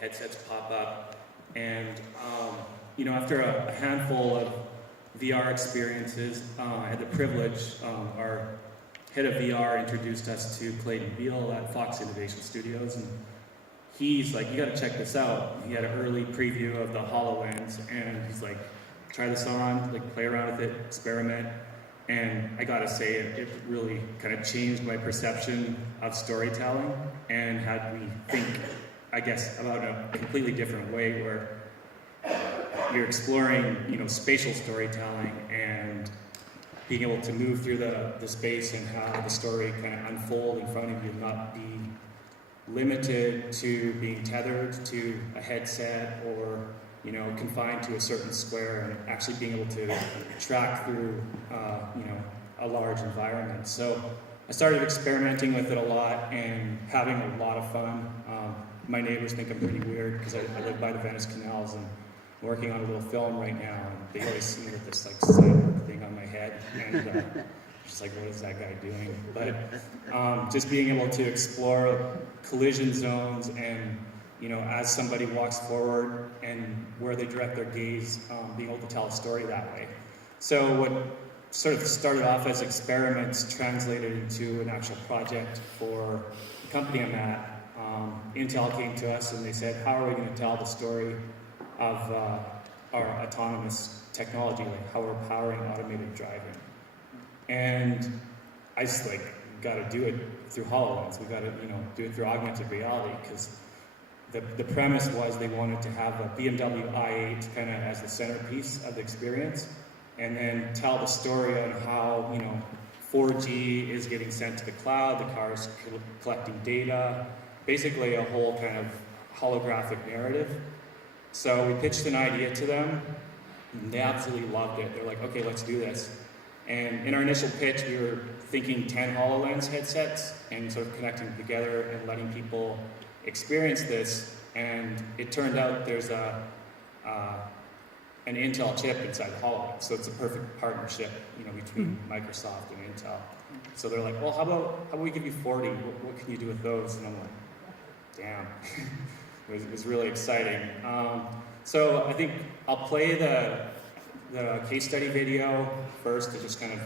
headsets pop up. And, after a handful of VR experiences, I had the privilege, our head of VR introduced us to Clayton Beal at Fox Innovation Studios, and he's like, you gotta check this out. He had an early preview of the HoloLens, and he's like, try this on, like play around with it, experiment. And I gotta say, it really kind of changed my perception of storytelling and had me think, I guess, about a completely different way where you're exploring, spatial storytelling and being able to move through the space and have the story kind of unfold in front of you, not be limited to being tethered to a headset or confined to a certain square, and actually being able to track through a large environment. So I started experimenting with it a lot and having a lot of fun. My neighbors think I'm pretty weird because I live by the Venice canals and I'm working on a little film right now, and they always see me with this like cyborg thing on my head, and just like, what is that guy doing? But just being able to explore collision zones and as somebody walks forward and where they direct their gaze, being able to tell a story that way. So what sort of started off as experiments translated into an actual project for the company I'm at. Intel came to us and they said, how are we going to tell the story of our autonomous technology, like how we're powering automated driving? And I just got to do it through HoloLens. We got to do it through augmented reality, because the premise was they wanted to have a BMW i8 kind of as the centerpiece of the experience, and then tell the story on how 4G is getting sent to the cloud, the car's collecting data, basically a whole kind of holographic narrative. So we pitched an idea to them, and they absolutely loved it. They're like, okay, let's do this. And in our initial pitch, we were thinking 10 HoloLens headsets and sort of connecting them together and letting people experience this. And it turned out there's an Intel chip inside the HoloLens, so it's a perfect partnership, between Microsoft and Intel. So they're like, well, how about we give you 40? What can you do with those? And I'm like, damn. It was really exciting. So I think I'll play the case study video first to just kind of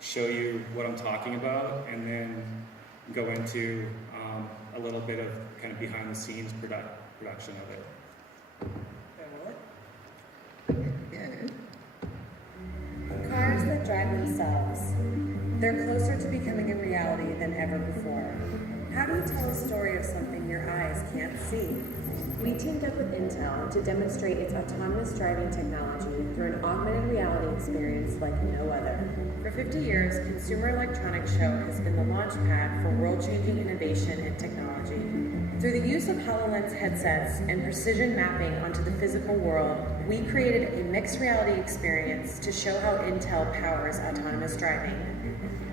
show you what I'm talking about, and then go into a little bit of kind of behind the scenes production of it. Cars that drive themselves. They're closer to becoming a reality than ever before. How do you tell a story of something your eyes can't see? We teamed up with Intel to demonstrate its autonomous driving technology through an augmented reality experience like no other. For 50 years, Consumer Electronics Show has been the launchpad for world-changing innovation and technology. Through the use of HoloLens headsets and precision mapping onto the physical world, we created a mixed reality experience to show how Intel powers autonomous driving.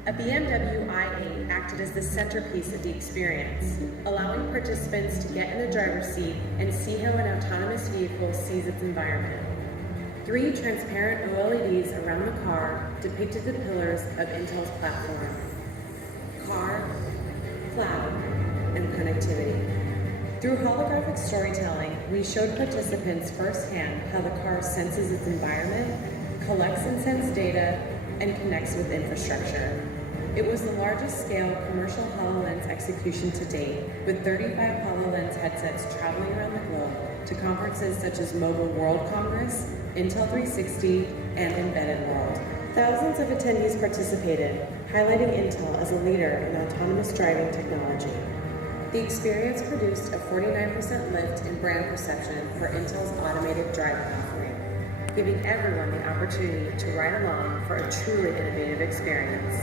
A BMW i8 acted as the centerpiece of the experience, allowing participants to get in the driver's seat and see how an autonomous vehicle sees its environment. 3 transparent OLEDs around the car depicted the pillars of Intel's platform: car, cloud, and connectivity. Through holographic storytelling, we showed participants firsthand how the car senses its environment, collects and sends data, and connects with infrastructure. It was the largest scale commercial HoloLens execution to date, with 35 HoloLens headsets traveling around the globe to conferences such as Mobile World Congress, Intel 360, and Embedded World. Thousands of attendees participated, highlighting Intel as a leader in autonomous driving technology. The experience produced a 49% lift in brand perception for Intel's automated driving offering, giving everyone the opportunity to ride along for a truly innovative experience.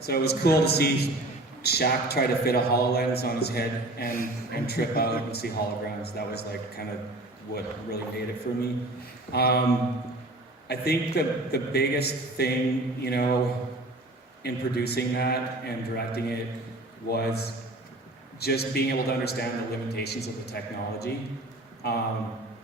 So it was cool to see Shaq try to fit a HoloLens on his head and trip out and see holograms. That was like kind of what really made it for me. I think the biggest thing, in producing that and directing it was just being able to understand the limitations of the technology,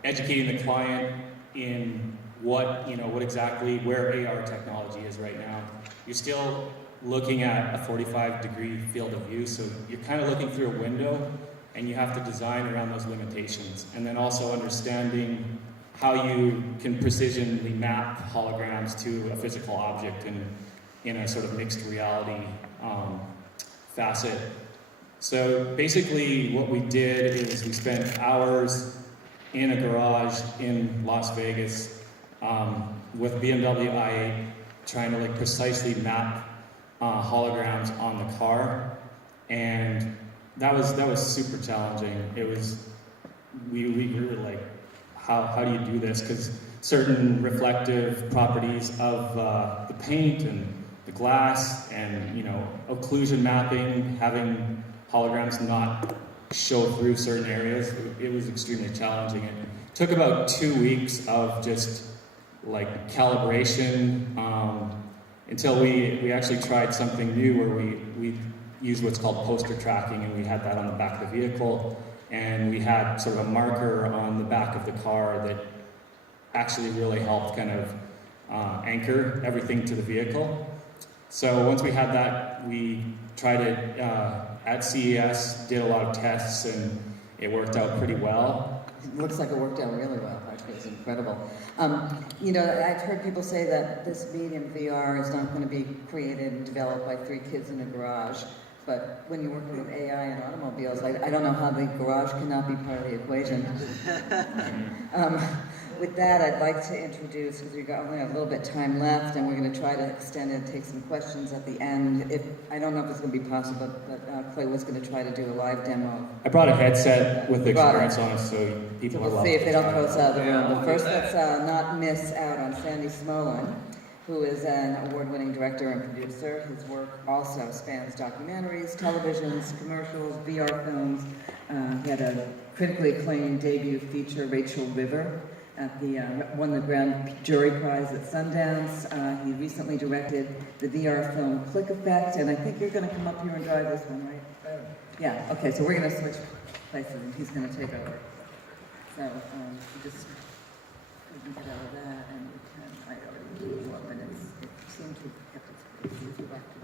educating the client in what exactly where AR technology is right now. You're still looking at a 45-degree field of view. So you're kind of looking through a window, and you have to design around those limitations. And then also understanding how you can precisionally map holograms to a physical object in a sort of mixed reality facet. So basically what we did is we spent hours in a garage in Las Vegas with BMW i8 trying to like precisely map holograms on the car, and that was super challenging. It was we were like, how do you do this? Because certain reflective properties of the paint and the glass, and occlusion mapping, having holograms not show through certain areas, it was extremely challenging. It took about 2 weeks of just like calibration until we actually tried something new where we used what's called poster tracking, and we had that on the back of the vehicle, and we had sort of a marker on the back of the car that actually really helped kind of anchor everything to the vehicle. So once we had that, we tried it at CES, did a lot of tests, and it worked out pretty well. It looks like it worked out really well, actually. It's incredible. I've heard people say that this medium VR is not going to be created and developed by 3 kids in a garage. But when you're working with AI and automobiles, I don't know how the garage cannot be part of the equation. With that, I'd like to introduce, because we've got only a little bit time left, and we're going to try to extend it and take some questions at the end. I don't know if it's going to be possible, but Clay was going to try to do a live demo. I brought a headset with the experience on it, so people are We'll see if they don't throw us out of the room. But first, let's not miss out on Sandy Smolin, who is an award-winning director and producer. His work also spans documentaries, televisions, commercials, VR films. He had a critically acclaimed debut feature, Rachel River, won the Grand Jury Prize at Sundance. He recently directed the VR film Click Effect, and I think you're going to come up here and drive this one, right? Yeah, okay, so we're going to switch places, and he's going to take over. So you just we can get out of that, and we can, I already blew up, and it seemed to have kept its place.